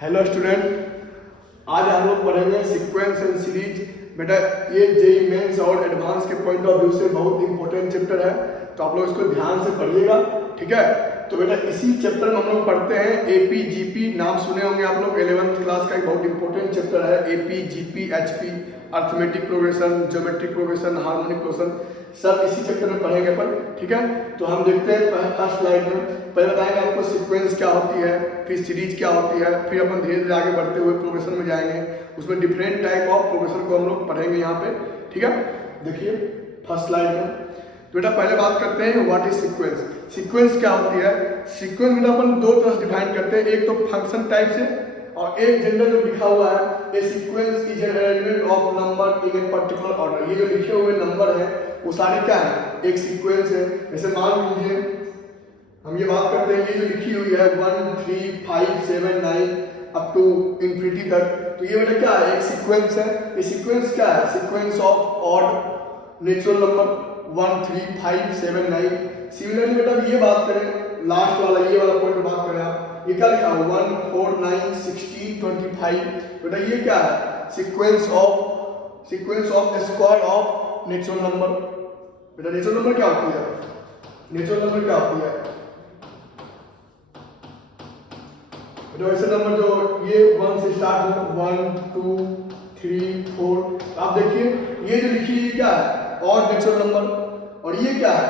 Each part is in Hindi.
हेलो स्टूडेंट, आज हम लोग पढ़ेंगे सीक्वेंस एंड सीरीज। बेटा ये जेईई मेंस और एडवांस के पॉइंट ऑफ व्यू से बहुत इंपॉर्टेंट चैप्टर है, तो आप लोग इसको ध्यान से पढ़िएगा, ठीक है। तो बेटा इसी चैप्टर में हम लोग पढ़ते हैं एपी जीपी। नाम सुने होंगे आप लोग, 11th क्लास का एक बहुत इंपॉर्टेंट चैप्टर है AP GP HP, arithmetic progression, geometric progression, harmonic progression, सब इसी चैप्टर में पढ़ेंगे अपन, ठीक है। तो हम देखते हैं फर्स्ट स्लाइड में, पहले बताएंगे आपको सीक्वेंस क्या होती है, फिर सीरीज क्या होती है, फिर अपन धीरे धीरे आगे बढ़ते हुए प्रोग्रेशन में जाएंगे। उसमें डिफरेंट टाइप ऑफ प्रोग्रेशन को हम लोग पढ़ेंगे यहाँ पे, ठीक है। देखिए फर्स्ट स्लाइड में, तो बेटा पहले बात करते हैं व्हाट इज सीक्वेंस। सीक्वेंस क्या होती है? सीक्वेंस बेटा अपन दो तरह से डिफाइन करते हैं, एक तो फंक्शन टाइप से और एक जनरल जो लिखा हुआ है a sequence is an arrangement of number in a particular order. ये जो लिखे हुए नंबर है वो सारे क्या है? एक सीक्वेंस है। जैसे मान लीजिए हम ये बात करते हैं, ये जो लिखी हुई है 1 3 5 7 9 अप टू इंफिनिटी तक, तो ये बेटा क्या है? एक सीक्वेंस है। ये सीक्वेंस क्या है? Sequence of odd natural number 1 3 5 7 9। Similarly बेटा ये बात करें, लास्ट वाला ये वाला पॉइंट बात करें आप, ये क्या लिखा है 1 4 9 16 25। बेटा ये क्या है? Sequence of square of natural number. बेटा नेचुरल नंबर क्या होती है? नेचुरल नंबर क्या होती है? बेटा ऐसे नंबर जो ये 1 से स्टार्ट हो, 1 2 3 4, आप देखिए ये जो लिखी है क्या है? और नेचुरल नंबर, और ये क्या है?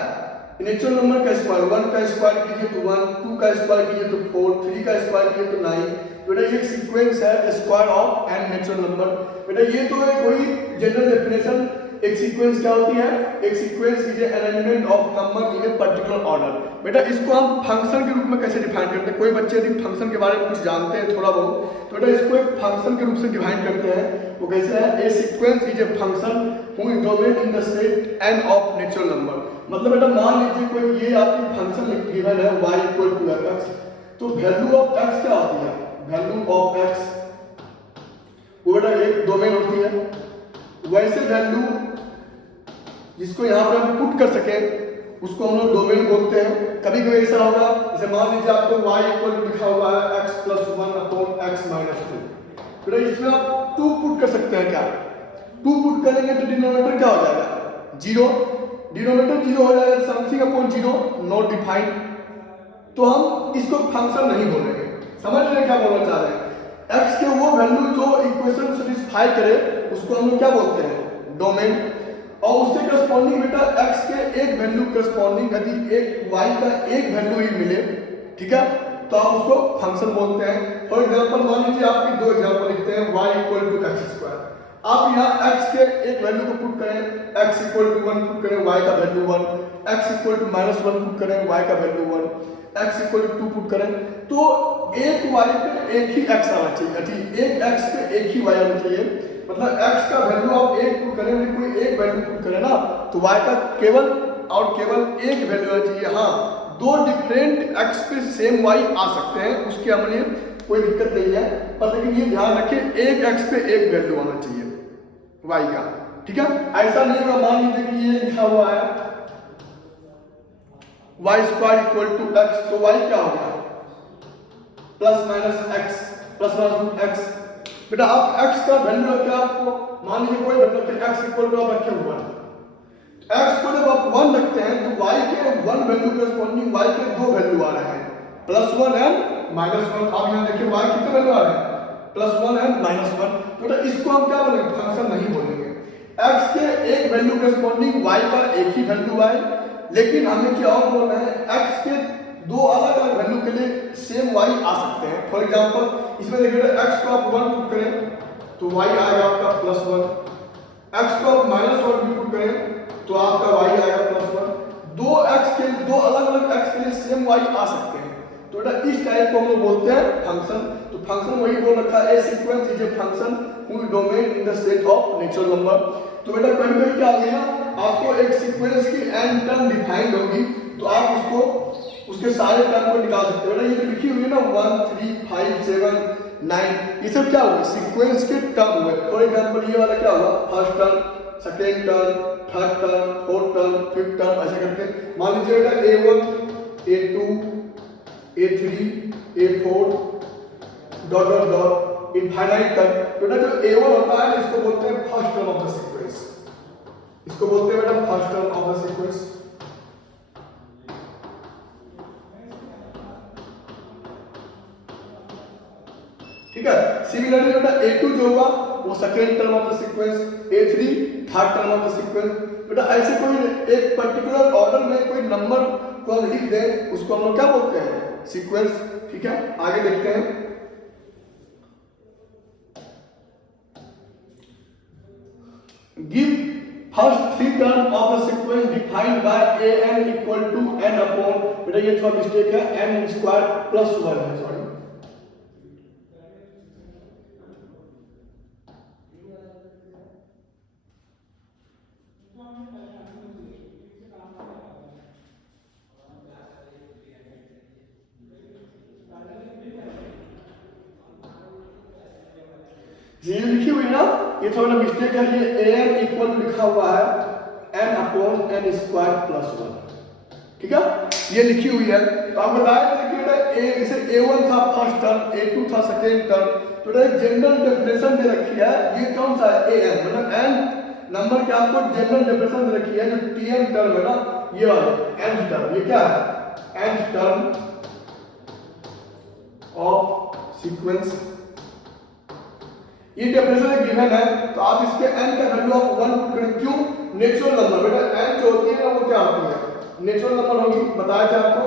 नेचुरल नंबर का स्क्वायर, 1 का स्क्वायर कीजिए तो 1, 2 का स्क्वायर कीजिए तो 4, 3 का स्क्वायर कीजिए तो 9। बेटा ये सीक्वेंस है square of n natural number. बेटा ये तो है कोई जनरल डेफिनेशन। एक सीक्वेंस क्या होती है? एक sequence is an arrangement of number in a particular order. बेटा इसको हम फंक्शन के रूप में कैसे डिफाइन करते हैं? कोई बच्चे यदि फंक्शन के बारे में कुछ जानते हैं थोड़ा बहुत, तो बेटा इसको एक फंक्शन के रूप से डिफाइन करते हैं। वो कैसे है? A sequence is a function who is domain in the set N of natural number. मतलब बेटा मान लीजिए कोई ये आपकी फंक्शन गिवन है y इक्वल टू x, तो वैल्यू ऑफ x क्या होती है? वैल्यू ऑफ x वो बेटा एक डोमेन होती है। वैसे वैल्यू जिसको यहाँ पर हम पुट कर सके उसको हम लोग डोमेन बोलते हैं। कभी कभी ऐसा होगा, जैसे मान लीजिए आपको y इक्वल टू लिखा हुआ है x plus 1 upon x minus 2। बेटा इसमें आप 2 पुट कर सकते हैं। क्या 2 पुट करेंगे तो डिनोमिनेटर क्या हो जाएगा? 0। डिनोमिनेटर 0 हो जाएगा, समथिंग अपॉन 0 नॉट डिफाइंड। तो हम इसको फंक्शन नहीं बोलेंगे। समझ रहे हैं क्या बोलना चाह रहे हैं? x के वो वैल्यू जो इक्वेशन सेटिस्फाई करे उसको हम लोग क्या बोलते हैं? डोमेन। और उसके करस्पॉन्डिंग बेटा x के एक वैल्यू करस्पॉन्डिंग यदि एक y का एक वैल्यू ही मिले, ठीक है, तो आप उसको फंक्शन बोलते हैं। फॉर एग्जांपल मान लीजिए आपके दो एग्जांपल लिखते हैं y equal to x square. आप यहाँ x के एक वैल्यू को पुट करें, x इक्वल टू 1 पुट करें, y का value 1, x equal to -1 put करें, y का value 1, x equal to 2 put करें, तो एक y पे एक ही x आना चाहिए, ठीक, एक x पे एक ही y आना चाहिए। मतलब x का वैल्यू आप एक पुट करें, कोई एक वैल्यू पुट करें ना, तो y का केवल और केवल एक वैल्यू आना चाहिए। हाँ, दो डिफरेंट x पे सेम y आ सकते हैं, उसके हमने कोई दिक्कत नहीं है, पर लेकिन ये ध्यान रखें एक x पे एक वैल्यू आना चाहिए y का, ठीक है। ऐसा नहीं होगा मान लीजिए कि ये लिखा हुआ है y square equal to x, तो y क्या हो गया? Plus minus x plus minus x। बेटा आप x का वैल्यू रखे, आपको मान लीजिए कोई वैल्यू रखे x इक्वल टू आप रखे 1, x को जब आप 1 रखते हैं तो y के 1 वैल्यू करस्पॉन्डिंग y के दो वैल्यू आ रहे हैं, +1 एंड -1। आप यहाँ देखिए y कितने वैल्यू आ रहे हैं? +1 एंड -1। बेटा इसको हम क्या बोलेंगे? फंक्शन नहीं बोलेंगे। x के एक वैल्यू करस्पॉन्डिंग y का एक ही वैल्यू आए, लेकिन हमें क्या और बोलना है? x के दो अलग अलग वैल्यू के लिए सेम y आ सकते हैं। फॉर एग्जांपल इसमें देखिए x को आप 1 पुट करें तो y आएगा आपका +1, x को आप -1 भी पुट करें तो आपका y आएगा +1। दो x के दो अलग अलग x के लिए सेम y आ सकते हैं, तो बेटा इस टाइप को हम लोग बोलते हैं फंक्शन। तो फंक्शन वही बोल रखा है, a sequence is a function who is domain in the set of natural number. तो बेटा कभी क्या हो गया, आपको एक सीक्वेंस की n टर्म डिफाइंड होगी तो आप उसको उसके सारे टर्म को निकाल सकते हो। बेटा ये जो लिखी हुई है ना 1 3 5 7 9, ये सब क्या हुआ? सीक्वेंस के टर्म हुए। फॉर एग्जांपल ये वाला क्या हुआ? First term, second term, third term, fourth term, fifth term, ऐसे करके। मान लीजिए बेटा A1 A2 A3 A4 dot dot dot infinite तक। बेटा जो A1 होता है इसको बोलते हैं first term of the sequence, इसको बोलते हैं बेटा first term of the sequence. ठीक है, सिमिलरली बेटा A2 जो होगा वो second term of the sequence, A3 third term of the sequence. बेटा ऐसे कोई एक पर्टिकुलर ऑर्डर में कोई नंबर को हम लिख दें उसको हम लोग क्या बोलते हैं, सीक्वेंस। ठीक है, आगे देखते हैं। Give first three term of the sequence defined by an equal to n upon, बेटा ये थोड़ा मिस्टेक है, n स्क्वायर प्लस 1 है, सॉरी। ये लिखी हुई ना, ये थोड़ा मिस्टेक है, ये an इक्वल लिखा हुआ है n upon n square plus 1। ठीक है, ये लिखी हुई है। तो आप बताए थे कि बेटा इसे A1 था फर्स्ट टर्म, A2 था सेकेंड टर्म, तो बेटा जनरल डेफिनेशन दे रखी है, ये कौन सा है, an, मतलब n नंबर के आपको जनरल डेफिनेशन दे रखी है, जो Tn टर्म है ना, ये वाला nth टर्म, ये क्या है, nth टर्म ऑफ सीक्वेंस। ये डेफिनेशन गिवन है, तो आप इसके n का वैल्यू आप 1 करें, क्यों, नेचुरल नंबर, बेटा n जो होती है ना वो क्या होती है, नेचुरल नंबर होगी। बताया था आपको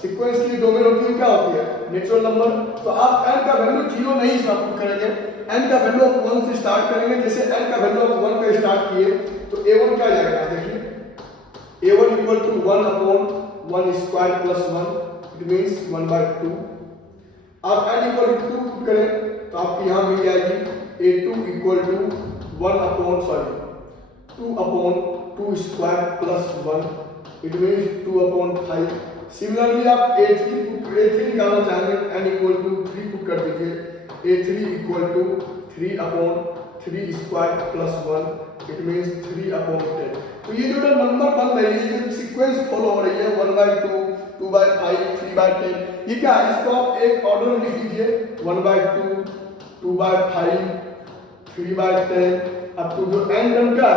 सीक्वेंस की डोमेन होती है क्या होती है, नेचुरल नंबर। तो आप n का वैल्यू 0 नहीं सबमिट करेंगे, n का वैल्यू आप 1 से स्टार्ट करेंगे। जैसे n का वैल्यू आप 1 पे स्टार्ट किए तो A1 क्या जाएगा, देखिए A1 equal to 1 upon 1 square plus 1, it means 1/2। आप n इक्वल टू 2 पुट करें तो आपको यहां मिल जाएगी A2 equal to 2 upon 2 square plus 1, it means 2/5। Similarly आप A3 निकालना चाहेंगे, n इक्वल टू 3 पुट कर दीजिए, A3 equal to 3 upon 3 square plus 1, it means 3/10। तो ये जो नंबर बन रही है, ये सीक्वेंस फॉलो हो रही है 1/2, 2/5, 3/10, ये क्या है, इसको आप एक ऑर्डर में लिख लीजिए 1/2, 2/5, 3/10 अब तो जो n टर्म का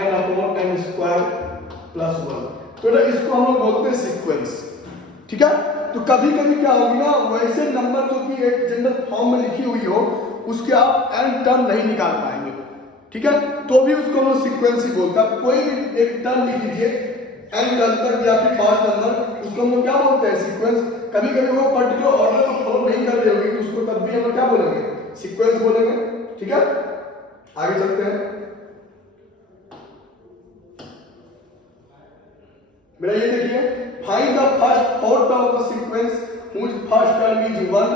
n upon n square plus 1। तो इसको हम लोग बोलते हैं सीक्वेंस। ठीक है, तो कभी कभी क्या होगी ना, वैसे नंबर जो कि एक जनरल फॉर्म में लिखी हुई हो उसके आप n टर्म नहीं निकाल पाएंगे। ठीक है, तो भी उसको हम लोग सीक्वेंस ही बोलते हैं। कोई भी एक टर्म लिख लीजिए n टर्म तक या फिर 5 नंबर, उसको हम लोग क्या बोलते हैं, सीक्वेंस। कभी कभी वो पर्टिकुलर ऑर्डर को फॉलो नहीं कर रही होगी तो उसको तब भी हम लोग क्या बोलेंगे, सीक्वेंस बोलेंगे। ठीक है, आगे चलते हैं। मेरा ये देखिए, find the first 4 term of the sequence whose first term is 1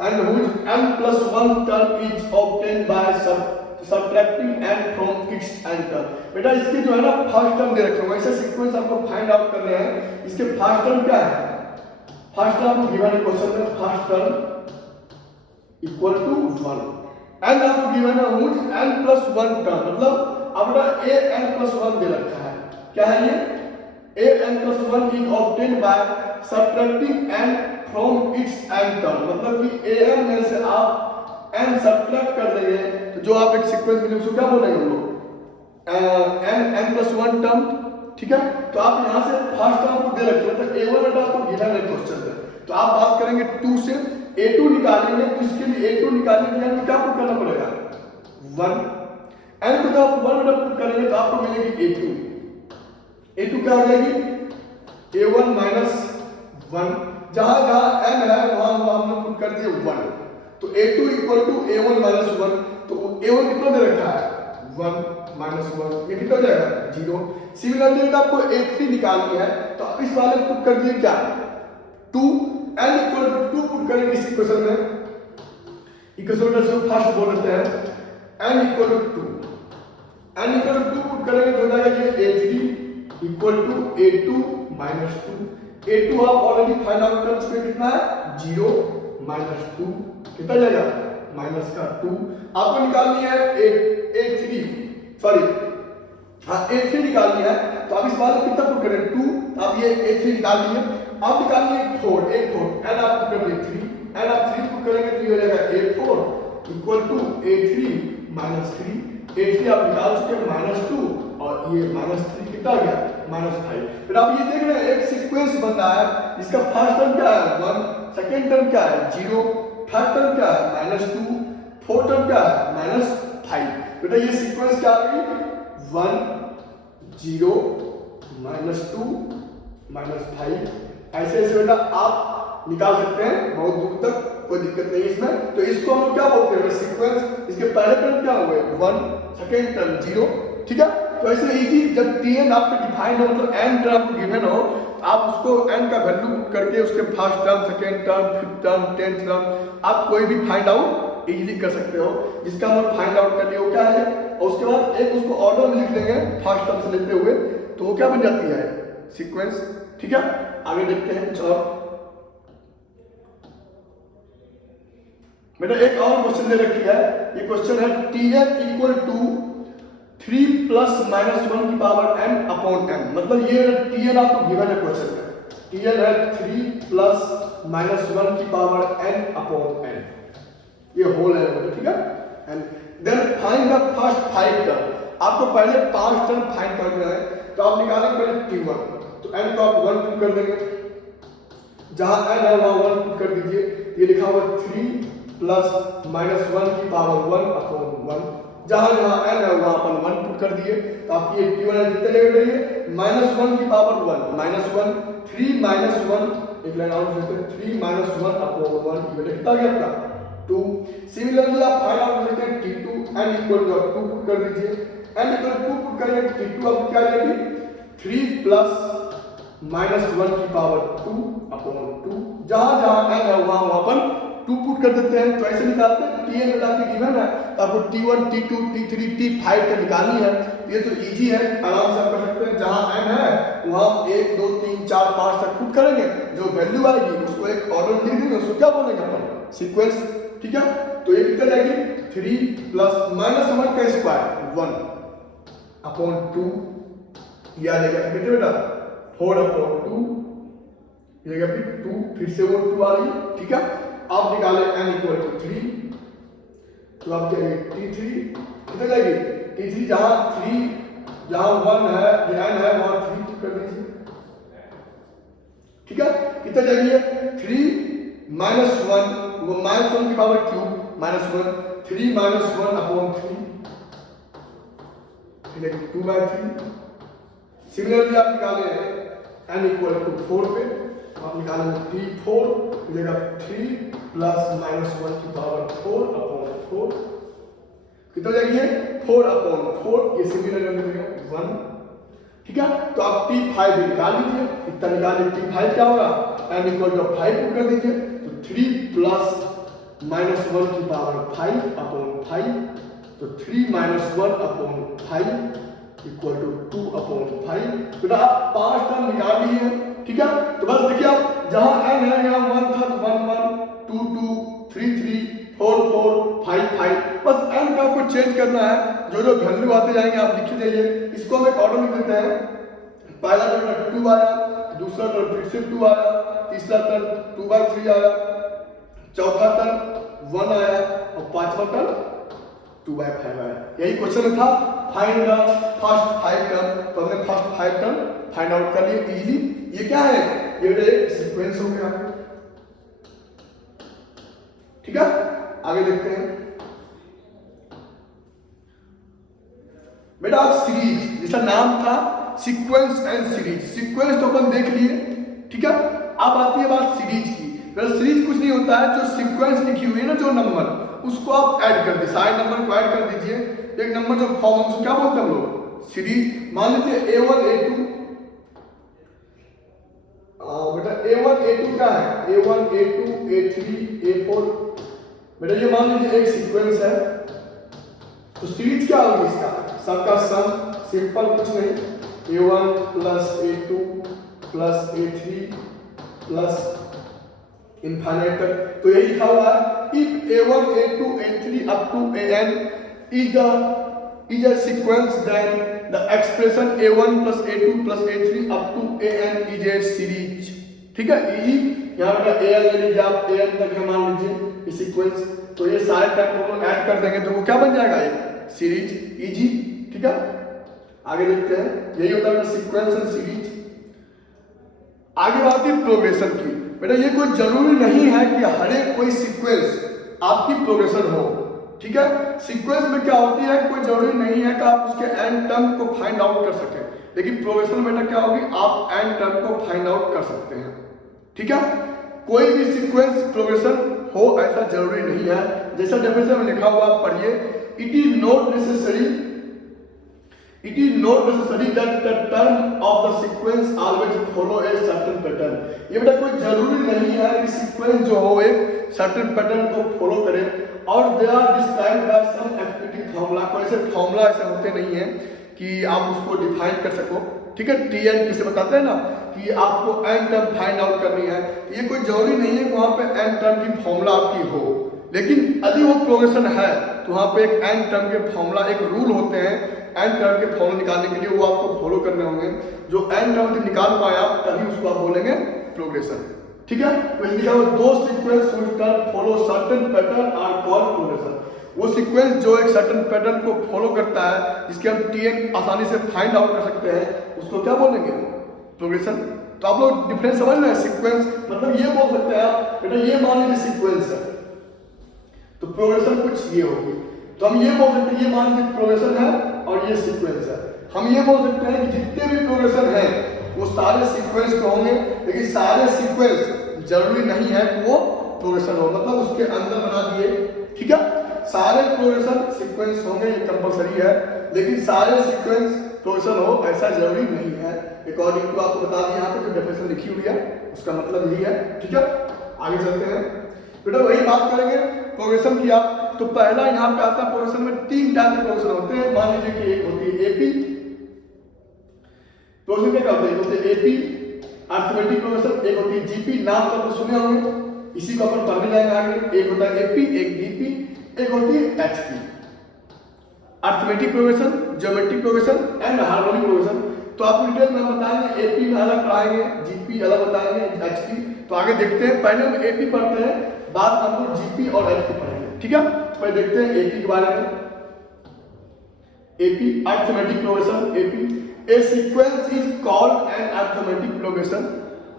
and whose n plus 1 term is obtained by subtracting n from its n term। बेटा इसके जो है ना फर्स्ट टर्म दे रखे हैं, वैसे सीक्वेंस आपको फाइंड आउट करने हैं। इसके फर्स्ट टर्म क्या है, फर्स्ट टर्म गिवन है क्वेश्चन में, first term equal to 1 and आपको गिवन है whose n plus 1 टर्म, मतलब अपना a n plus 1 दे रखा है। क्या है ये, a n plus 1 is obtained by subtracting n from its n term, मतलब कि a n में से आप n सब्ट्रैक्ट कर देंगे तो जो आप एक सीक्वेंस मिले उसको क्या बोलेंगे हम लोग, n plus 1 टर्म। ठीक है, तो आप यहाँ से फर्स्ट टर्म को दे रखिए, मतलब a1 बेटा आपको गिवन है क्वेश्चन में, तो आप बात करेंगे 2 से A2 निकालेंगे, तो इसके लिए A2 निकालने के लिए क्या पुट करना पड़ेगा, 1। n को जब आप 1 बेटा पुट करेंगे तो आपको मिलेगी A2 क्या हो जाएगी, A1 माइनस 1, जहां जहां n है वहां वहां हमने पुट कर दिया 1, तो A2 equal to A1 minus 1, तो A1 कितना दे रखा है 1 माइनस 1, ये कितना हो जाएगा 0। सिमिलरली आपको A3 निकालनी है तो आप इस वाले पुट कर दिए क्या 2, n इक्वल टू 2 पुट करेंगे इस इक्वेशन में, इक्वेशन को फर्स्ट बोल देते हैं n इक्वल टू 2 पुट करेंगे तो हो जाएगा ये A3 equal to A2 minus 2। A2 आप ऑलरेडी फाइंड आउट कर चुके, कितना है 0 माइनस 2, कितना जाएगा माइनस का 2। आपको निकालनी है A3 सॉरी हाँ A3 निकालनी है, तो आप इस बार कितना पुट करें 2, आप ये A3 निकाल लिए। आप निकालिए 4 n आप पुट कर दिए 3, n आप 3 पुट करेंगे तो ये हो जाएगा A3 -3, A3 आप निकाल चुके हैं -2 और ये -3 कितना आ गया -5। फिर आप ये देख रहे हैं एक सीक्वेंस बन रहा है जिसका फर्स्ट टर्म क्या है 1, सेकेंड टर्म क्या है 0, थर्ड टर्म क्या है -2, फोर्थ टर्म क्या है -5। बेटा ये सीक्वेंस क्या आ गई 1 0 -2 -5। ऐसे ऐसे बेटा आप निकाल सकते हैं बहुत दूर तक, कोई दिक्कत नहीं इसमें। तो इसको हम क्या बोलते हैं सीक्वेंस, इसके पहले टर्म क्या हुए 1, सेकेंड टर्म 0, ठीक है। तो ऐसे इजी जब tn आपके डिफाइंड हो मतलब n टर्म आपको गिवन हो, आप उसको n का वैल्यू पुट करके उसके first term, second term, fifth term, 10th term आप कोई भी फाइंड आउट इजीली कर सकते हो। जिसका हम फाइंड आउट कर लिए वो क्या है, और उसके बाद एक उसको ऑर्डर में लिख लेंगे फर्स्ट टर्म से लेते हुए, तो वो क्या बन जाती है सीक्वेंस, ठीक है। आगे देखते हैं। चलो बेटा एक और क्वेश्चन दे रखी है, ये क्वेश्चन है tn इक्वल टू 3 + -1 की पावर n अपॉन n। मतलब ये tn आपको गिवन है क्वेश्चन में, tn है 3 + -1 की पावर n अपॉन n, ये होल है ठीक है। And then find the first 5 term. आपको पहले 5 टर्म फाइंड करना है, तो आप निकालेंगे पहले t1, तो n को आप 1 पुट कर देंगे, जहां n है वहां 1 पुट कर दीजिए। ये लिखा हुआ 3 + -1 की पावर 1 अपॉन 1, जहां जहां n है वहां अपन 1 पुट कर दिए। तो आप ये t1 कितने ले रही है -1 की पावर 1 -1 3 -1, एक लाइन और लिखते हैं 3 -1 अपॉन 1, ये कितना गया आपका 2। सिमिलरली आप फाइंड आउट करते हैं t2, n equal to 2 put कर दीजिए, n इक्वल टू 2 पुट करेंगे t2 अब क्या आएगी 3 + -1 की पावर 2 अपॉन 2, जहां जहां n है वहां अपन 2 पुट कर देते हैं। तो ऐसे निकालते हैं tn बेटा आपके गिवन है, तो आपको t1 t2 t3 t5 का निकालनी है। ये तो इजी है, आराम से आप कर सकते हैं। जहां n है वहां 1 2 3 4 5 तक पुट करेंगे, जो वैल्यू आएगी उसको एक ऑर्डर लिख देंगे, उसको क्या बोलेंगे अपन सीक्वेंस, ठीक है। तो ये कितना जाएगी 3 + -1 का स्क्वायर 1 अपॉन 2, ये आ जाएगा कितने बेटा 4 अपॉन 2, ये आ गया 2, फिर से वो 2 आ रही है, ठीक है। आप निकाले n इक्वल टू 3, तो आप कहेंगे t3 कितने जाएगी t3, जहां 1 है n है वहां 3 पुट कर दीजिए, ठीक है। कितने जाएगी 3 -1, वो -1 की पावर क्यूब -1, 3 -1 अपॉन 3, 2/3। सिमिलरली आप निकाले n इक्वल टू 4 पे, आप निकालेंगे t4 मिलेगा 3 + -1 की पावर 4 अपॉन 4, कितना जाएगी 4 अपॉन 4, ये सिमिलर मिलेगा 1, ठीक है। तो आप t5 भी निकाल लीजिए, इतना निकालिए t5 क्या होगा n इक्वल टू 5 पुट कर दीजिए, तो 3 + -1 की पावर 5 अपॉन 5, तो 3 -1 अपॉन 5 इक्वल टू 2 अपॉन 5। बेटा आप 5 टर्म निकाल लिए, ठीक है। तो बस देखिए आप जहां n है यहाँ 1 था तो 1 1 2 2 3 3 4 4 5 5, बस n का आपको चेंज करना है, जो जो वैल्यू आते जाएंगे आप लिख जाइए। इसको हम एक ऑर्डर में देते हैं, पहला टर्म 2 आया, दूसरा टर्म फिर से 2 आया, तीसरा टर्म 2/3 आया, चौथा टर्म 1 आया और पांचवा टर्म 2/5 आया। यही क्वेश्चन में था, फाइंड द फर्स्ट 5 टर्म। तो हमने फर्स्ट 5 टर्म फाइंड आउट कर लिए इजीली। ये क्या है, ये एक सीक्वेंस हो गया, ठीक है। आगे देखते हैं बेटा, आप सीरीज, जिसका नाम था सीक्वेंस एंड सीरीज। सीक्वेंस तो अपन देख लिए, ठीक है। अब आती है बात सीरीज की। सीरीज कुछ नहीं होता है, जो सीक्वेंस लिखी हुई है ना, जो नंबर, उसको आप ऐड कर दीजिए, सारे नंबर को ऐड कर दीजिए, एक नंबर जो फॉर्म है उसको क्या बोलते हैं हम लोग सीरीज। मान लीजिए A1 A2, बेटा A1 A2 क्या है, A1 A2 A3 A4, बेटा ये मान लीजिए एक सीक्वेंस है। तो सीरीज क्या होगी इसका, सबका सम, सिंपल कुछ नहीं, A1 + A2 + A3 + इनफाइनाइट तक। तो यही लिखा हुआ है, if A1 A2 A3 up to AN is a sequence, then the expression A1 + A2 + A3 up to AN is a series, ठीक है। यहाँ बेटा ए एन ले लीजिए आप, ए एन तक है मान लीजिए सीक्वेंस, तो ये सारे टर्म को हम ऐड कर देंगे तो वो क्या बन जाएगा, एक सीरीज इजी। ठीक है, आगे देखते हैं, यही होता है सीक्वेंस एंड सीरीज। आगे बात है प्रोग्रेशन की। बेटा ये कोई जरूरी नहीं है कि हर एक कोई सीक्वेंस आपकी प्रोग्रेशन हो। ठीक है, सीक्वेंस में क्या होती है, कोई जरूरी नहीं है कि आप उसके एंड टर्म को फाइंड आउट कर सकें, लेकिन प्रोग्रेशन में बेटा क्या होगी, आप एंड टर्म को फाइंड आउट कर सकते हैं। ठीक है, कोई भी सीक्वेंस प्रोग्रेशन हो ऐसा जरूरी नहीं है। जैसा डेफिनेशन में लिखा हुआ पढ़िए, it is not necessary that the term of the sequence always follow a certain pattern। ये बेटा कोई जरूरी नहीं है कि सीक्वेंस जो हो एक सर्टेन पैटर्न को फॉलो करे, और they are described by some explicit formula. कोई ऐसे फार्मूला ऐसे होते नहीं है कि आप उसको डिफाइन कर सको। ठीक है, टी एन किसे बताते हैं ना कि आपको एन टर्म फाइंड आउट करनी है, ये कोई जरूरी नहीं है कि वहां पे एन टर्म की फार्मूला आपकी हो, लेकिन यदि वो प्रोग्रेशन है तो वहां पे एक एन टर्म के फार्मूला, एक रूल होते हैं एन टर्म के फॉर्मूला निकालने के लिए, वो आपको फॉलो करने होंगे। जो एन टर्म निकाल पाए आप तभी उसको आप बोलेंगे प्रोग्रेशन। ठीक है, तो लिखा हुआ दो sequence which term follow certain pattern are called progression. वो सीक्वेंस जो एक सर्टेन पैटर्न को फॉलो करता है, जिसके हम टीएन आसानी से फाइंड आउट कर सकते हैं, उसको क्या बोलेंगे, प्रोग्रेशन। तो आप लोग डिफरेंस समझ रहे हैं, सीक्वेंस मतलब ये बोल सकते हैं आप, बेटा ये मान लीजिए सीक्वेंस है तो प्रोग्रेशन कुछ ये होगी, तो हम ये बोल सकते हैं ये मान लीजिए प्रोग्रेशन है और ये सीक्वेंस है। हम ये बोल सकते हैं कि जितने भी प्रोग्रेशन है वो सारे सीक्वेंस तो होंगे, लेकिन सारे सीक्वेंस जरूरी नहीं है कि वो प्रोग्रेशन हो, मतलब उसके अंदर बना दिए। ठीक है, सारे प्रोग्रेशन सीक्वेंस होंगे, ये कंपलसरी है, लेकिन सारे सीक्वेंस प्रोग्रेशन हो ऐसा जरूरी नहीं है। अकॉर्डिंग टू आपको बता दें, यहाँ पे जो डेफिनेशन लिखी हुई है उसका मतलब यही है। ठीक है, आगे चलते हैं बेटा, वही बात करेंगे प्रोग्रेशन की आप। तो पहला यहाँ पे आता है, प्रोग्रेशन में तीन टाइप के प्रोग्रेशन होते हैं। मान लीजिए कि एक होती है एपी प्रोग्रेशन, क्या होते हैं एपी अर्थमेटिक प्रोग्रेशन, एक होती है जीपी, नाम तो सुने होंगे, इसी को अपन पढ़ने जाएंगे आगे। एक होता है एपी, एक डीपी, एक होती है HP. Arithmetic progression, geometric progression and harmonic progression. तो आप डिटेल में बताएंगे, एपी में अलग पढ़ाएंगे, जीपी अलग बताएंगे, एचपी। तो आगे देखते हैं, पहले हम एपी पढ़ते हैं, बाद में हम लोग जीपी और एचपी पढ़ेंगे। ठीक है, पहले देखते हैं एपी के बारे में। AP arithmetic progression. AP A sequence is called an arithmetic progression.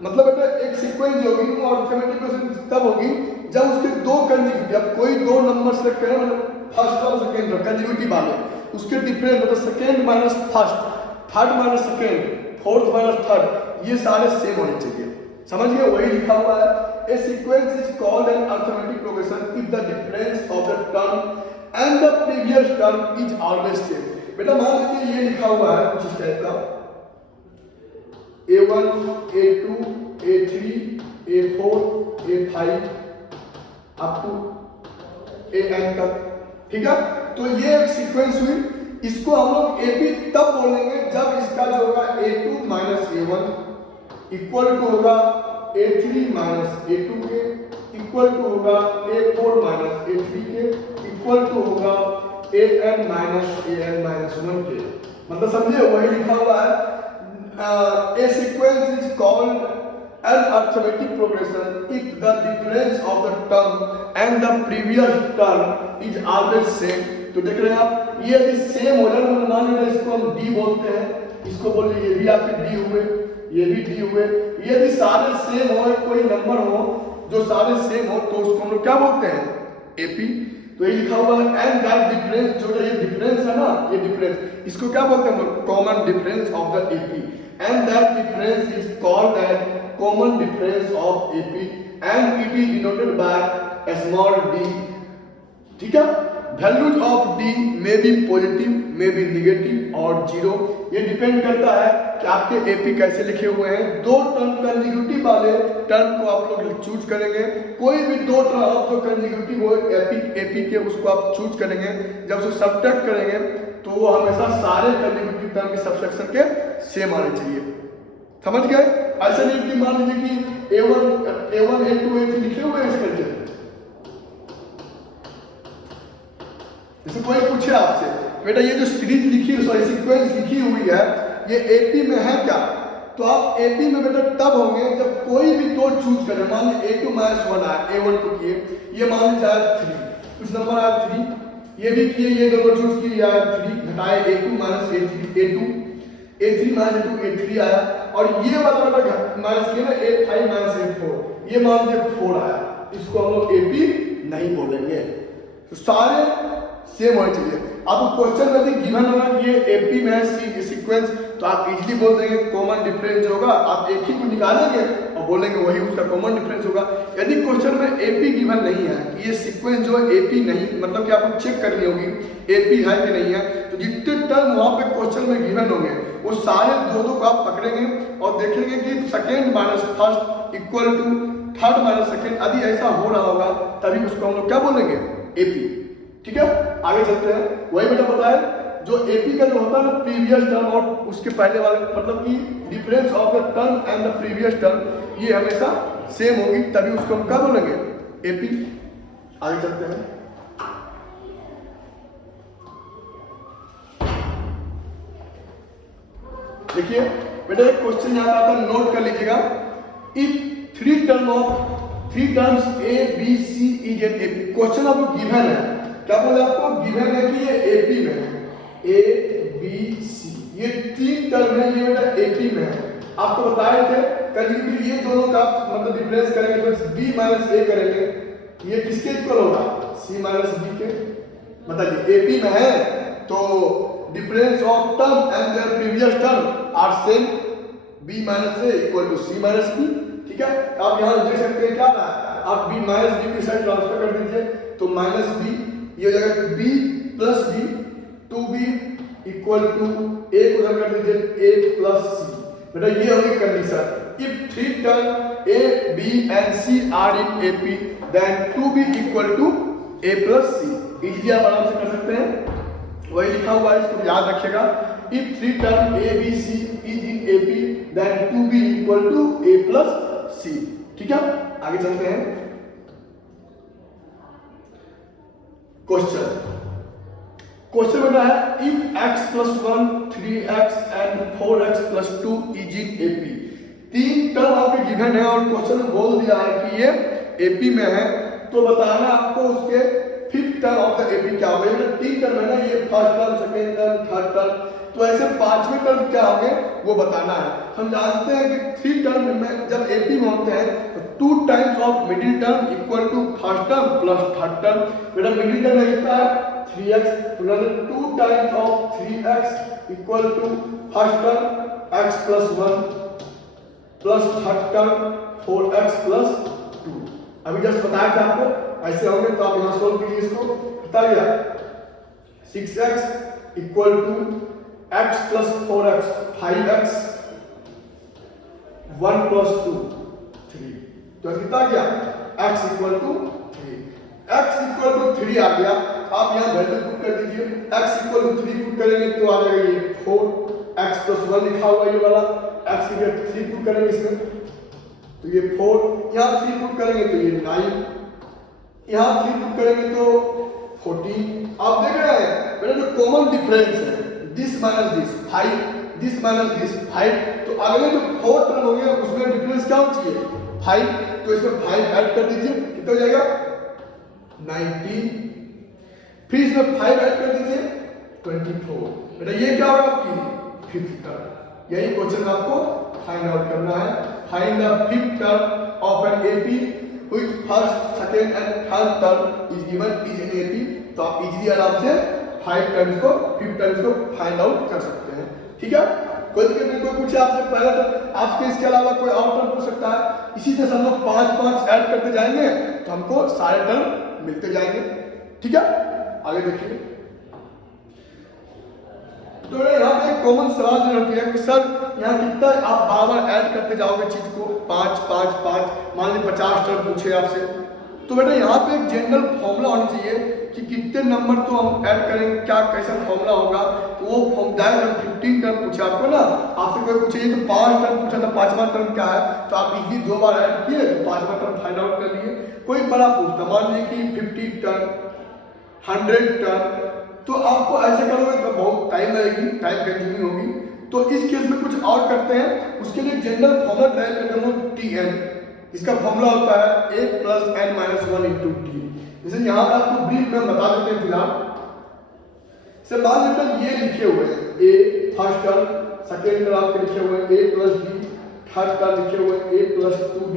मतलब बेटा एक सीक्वेंस जो होगी वो अर्थमेटिक प्रोग्रेशन तब होगी जब उसके दो कंजुगेटिव, अब कोई दो नंबर सेलेक्ट करें, मतलब फर्स्ट और सेकंड कंजुगेटिव वाले, उसके डिफरेंस मतलब second minus first, third minus second, fourth minus third, ये सारे सेम होने चाहिए। समझिए, वही लिखा हुआ है, a sequence is called an arithmetic progression if the difference of the term and the previous term is always same. बेटा मान लीजिए ये लिखा हुआ है कुछ इस टाइप का, A1, A2, A3, A4, A5 up to AN तक। ठीक है, तो ये एक सीक्वेंस हुई, इसको हम लोग एपी तब बोलेंगे जब इसका जो होगा A2 minus A1 equal to होगा A3 माइनस A2 के, इक्वल टू होगा A4 माइनस A3 के, इक्वल टू होगा AN माइनस 1 के। मतलब समझे, वही लिखा हुआ है, a sequence is called an arithmetic progression if the difference of the term and the previous term is always same। तो देख रहे हैं आप, ये यदि सेम हो जाए, मान लीजिए इसको हम डी बोलते हैं, इसको बोलिए ये भी आपके डी हुए, ये भी डी हुए। यदि सारे सेम हो, कोई नंबर हो जो सारे सेम हो, तो उसको हम लोग क्या बोलते हैं, एपी। तो ये लिखा हुआ है एंड दैट डिफरेंस, जो ये डिफरेंस है ना, ये डिफरेंस, इसको क्या बोलते हैं हम लोग, common difference of the AP, and that difference is called as common difference of AP and it is denoted by a small d। ठीक है, values of d may be positive, may be negative और 0। ये डिपेंड करता है कि आपके AP कैसे लिखे हुए हैं। दो टर्म कंजिक्यूटिव वाले टर्म को आप लोग चूज करेंगे, कोई भी दो टर्म जो कंजिक्यूटिव हो AP के, उसको आप चूज करेंगे। जब उसको सब्ट्रैक्ट करेंगे तो वो हमेशा सारे कंजिक्यूटिव टर्म के सबसेक्शन के सेम आने चाहिए। समझ गए? ऐसा नहीं कि मान लीजिए कि A1 A2 A3 लिखे हुए हैं इस करके, जैसे कोई पूछे आपसे बेटा ये जो सीरीज लिखी है, सॉरी सीक्वेंस लिखी हुई है, ये एपी में है क्या, तो आप एपी में बेटा तब होंगे जब कोई भी दो चूज करें। मान लीजिए A2 माइनस 1 आया, A1 को किए, ये मान लीजिए आया 3, कुछ नंबर आया 3, ये भी किए, ये दोनों चूज किए, आया 3, घटाए A2 minus A3, A3 minus A2, A3 आया, और ये वाला बेटा माइनस किया ना A5 माइनस A4, ये मान लीजिए 4 आया, इसको हम लोग एपी नहीं बोलेंगे। तो सारे सेम होने चाहिए। आपको क्वेश्चन में भी गिवन होगा कि ये एपी में है सीक्वेंस, तो आप इजीली बोल देंगे कॉमन डिफरेंस होगा, आप एक ही को निकालेंगे और बोलेंगे वही उसका कॉमन डिफरेंस होगा। यदि क्वेश्चन में एपी गिवन नहीं है कि ये सीक्वेंस जो है एपी नहीं, मतलब कि आपको चेक करनी होगी एपी है कि नहीं है, तो जितने टर्म वहाँ पे क्वेश्चन में गिवन होंगे वो सारे दो को आप पकड़ेंगे और देखेंगे कि second minus first equal to third minus second. यदि ऐसा हो रहा होगा तभी उसको हम लोग क्या बोलेंगे, एपी। ठीक है, आगे चलते हैं। वही बेटा बताया जो एपी का जो होता है ना प्रीवियस टर्म और उसके पहले वाले, मतलब कि difference of the term and the previous term, ये हमेशा सेम होगी, तभी उसको हम क्या बोलेंगे, एपी। आगे चलते हैं। देखिए बेटा एक क्वेश्चन यहाँ आता है, नोट कर लीजिएगा। If three terms A B C is an AP, question आपको गिवन है, क्या बोले आपको गिवन है कि ये एपी में है, ए बी सी ये तीन टर्म है, ये बेटा एपी में है। आपको बताए थे कभी ये दोनों का मतलब डिफरेंस करेंगे तो बी माइनस ए करेंगे, ये किसके इक्वल होगा, सी माइनस बी के। बताइए एपी में है तो difference of term and their previous term are same, B minus A equal to C minus B. ठीक है, आप यहाँ देख सकते हैं क्या है, आप बी माइनस बी की साइड ट्रांसफर कर दीजिए तो माइनस बी, ये हो जाएगा b plus b, 2b equal to a को उधर कर दीजिए a प्लस सी। बेटा ये होगी condition, if three term a b and c are in AP then 2b equal to a plus C. Easily आप आराम से कर सकते हैं, वही लिखा हुआ है, इसको याद रखिएगा। If three term a b c is in AP then 2b equal to a plus c. ठीक है, आगे चलते हैं। क्वेश्चन बेटा है if x plus 1 3x and 4x plus 2 is in AP. तीन टर्म आपके गिवन है और क्वेश्चन में बोल दिया है कि ये एपी में है, तो बताना आपको उसके fifth term of the AP क्या होगा। ये तीन टर्म है ना, ये first term, second term, third term, तो ऐसे पांचवें टर्म क्या होंगे वो बताना है। हम जानते हैं कि थ्री टर्म में जब एपी में होते हैं तो 2 times of middle term equal to first term plus third term. बेटा मिडिल टर्म कितना है 3x, तो 2 times of 3x equal to first term x plus 1 plus third term 4x plus 2। अभी जस्ट बताया था आपको, ऐसे होंगे तो आप यहाँ सोल्व कीजिए इसको। बता गया 6x equal to x plus 4x 5x 1 plus 2 3, तो कितना गया x equal to 3। x equal to 3 आ गया, आप यहाँ वैल्यू पुट कर दीजिए। x इक्वल टू 3 पुट करेंगे तो आ जाएगा ये 4, x प्लस 1 लिखा हुआ ये वाला, x की जगह 3 पुट करेंगे इसमें तो ये 4, यहाँ 3 पुट करेंगे तो ये 9, यहाँ 3 पुट करेंगे तो 14। आप देख रहे हैं मेरा जो कॉमन डिफरेंस है this minus this 5, this minus this 5, तो अगले जो 4 टर्म होंगे उसमें डिफरेंस क्या होना चाहिए 5, तो इसमें 5 ऐड कर दीजिए, कितना हो जाएगा 19, फिर इसमें 5 ऐड कर दीजिए 24। बेटा ये क्या होगा आपकी फिफ्थ टर्म। यही क्वेश्चन आपको फाइंड आउट करना है, find the fifth term of an AP which first second and third term is given is an AP. तो आप इजीली आराम से 5 टर्म्स को 5 टर्म्स को फाइंड आउट कर सकते हैं। ठीक है, कोई दिक्कत नहीं, कोई पूछे आपसे पहला टर्म, आपके इसके अलावा कोई और टर्म पूछ सकता है। इसी तरह हम लोग 5 ऐड करते जाएंगे तो हमको सारे टर्म मिलते जाएंगे। ठीक है, आगे देखिए। तो यहाँ पे एक कॉमन सवाल जो होती है कि सर यहाँ कितना आप बार ऐड करते जाओगे चीज को, 5 मान लीजिए 50 टर्म पूछे आपसे, तो बेटा यहाँ पे एक जनरल फॉर्मूला होना चाहिए कि कितने नंबर तो हम ऐड करेंगे, क्या कैसा फॉर्मूला होगा। तो वो फॉर्म जाएगा 15 टर्म पूछे आपको ना, आपसे कोई पूछे तो 5 टर्म पूछा था, 5वां टर्म क्या है, तो आप इजी 2 बार ऐड किए तो 5वां टर्म फाइंड आउट कर लिए। कोई बड़ा पूछता मान लीजिए कि 50 टर्म 100 टर्म, तो आपको ऐसे करोगे तो बहुत टाइम लगेगी, टाइम कंज्यूमिंग होगी। तो इस केस में कुछ और करते हैं, उसके लिए जनरल फॉर्मूला ट्राई करते हैं Tn। इसका फॉर्मूला होता है a plus n minus 1 into T. जैसे यहाँ पर आपको ब्रीफ में बता देते हैं फिलहाल से, मान लेते हैं ये लिखे हुए हैं a first term, second term आपके लिखे हुए हैं a plus d, third term लिखे हुए हैं a plus 2d,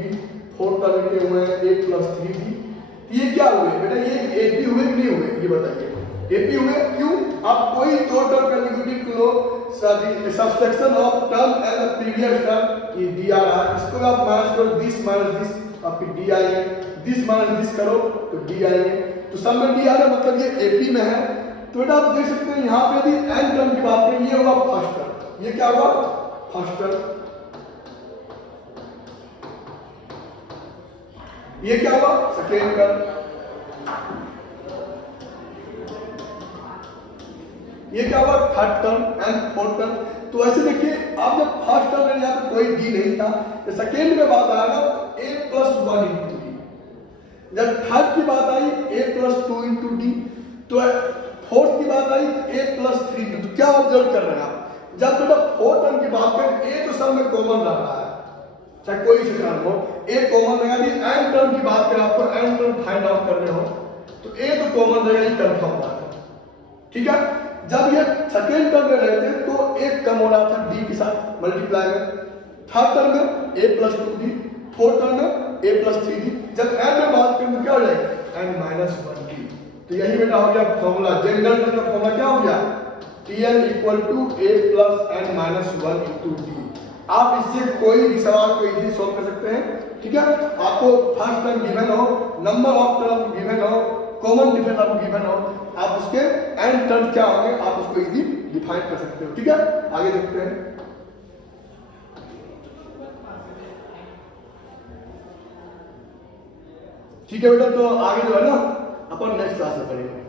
fourth term लिखे हुए हैं a प्लस 3d। ये क्या हुए बेटा, ये एपी हुए कि नहीं हुए ये बताइए। एपी हुए क्यों? आप कोई दो term consecutive low, subsection of term and the previous term, ये डी आ रहा है, इसको आप माइनस करो, दिस माइनस दिस आपके डी आएंगे, दिस माइनस दिस करो तो डी आएंगे, तो सब में डी आ रहा है, मतलब ये एपी में है। तो बेटा आप देख सकते हैं यहाँ पे यदि एन टर्म की बात करें, ये होगा फर्स्ट टर्म, ये क्या हुआ फर्स्ट टर्म, ये क्या हुआ सेकेंड टर्म, ये क्या हुआ third term and fourth term. तो ऐसे देखिए आप जब फर्स्ट टर्म में यहाँ पे कोई डी नहीं था, तो सेकेंड में बात आएगा a प्लस 1 इंटू डी, जब थर्ड की बात आई a प्लस 2 इंटू डी, तो फोर्थ की बात आई a प्लस 3 इंटू। तो क्या ऑब्जर्व कर रहे हैं आप, जब बेटा फोर्थ टर्म की बात करें a तो सब में कॉमन रह रहा है, चाहे कोई से टर्म हो a कॉमन रहेगा। यदि एन टर्म की बात करें, आपको एन टर्म फाइंड आउट करने हो तो a तो कॉमन रहेगा, ये कंफर्म बात है, ठीक है। जब ये सेकेंड टर्म में रहते तो एक कम हो रहा था डी के साथ मल्टीप्लाई में, थर्ड टर्म में a plus 2d, fourth term में a प्लस 3d, जब n में बात करें तो क्या हो जाएगा n माइनस 1d। तो यही बेटा हो गया फॉर्मूला, जनरल टर्म का फॉर्मूला क्या हो गया Tn equal to a plus n minus 1 into D. आप इससे कोई भी सवाल को इजीली सॉल्व कर सकते हैं, ठीक है। आपको फर्स्ट टर्म गिवन हो, नंबर ऑफ टर्म गिवन हो, कॉमन डिफरेंस आपको गिवन हो, आप उसके एंड टर्म क्या होंगे आप उसको इजी डिफाइन कर सकते हो, ठीक है। आगे देखते हैं, ठीक है बेटा। तो आगे जो है ना अपन नेक्स्ट क्लास में पढ़ेंगे।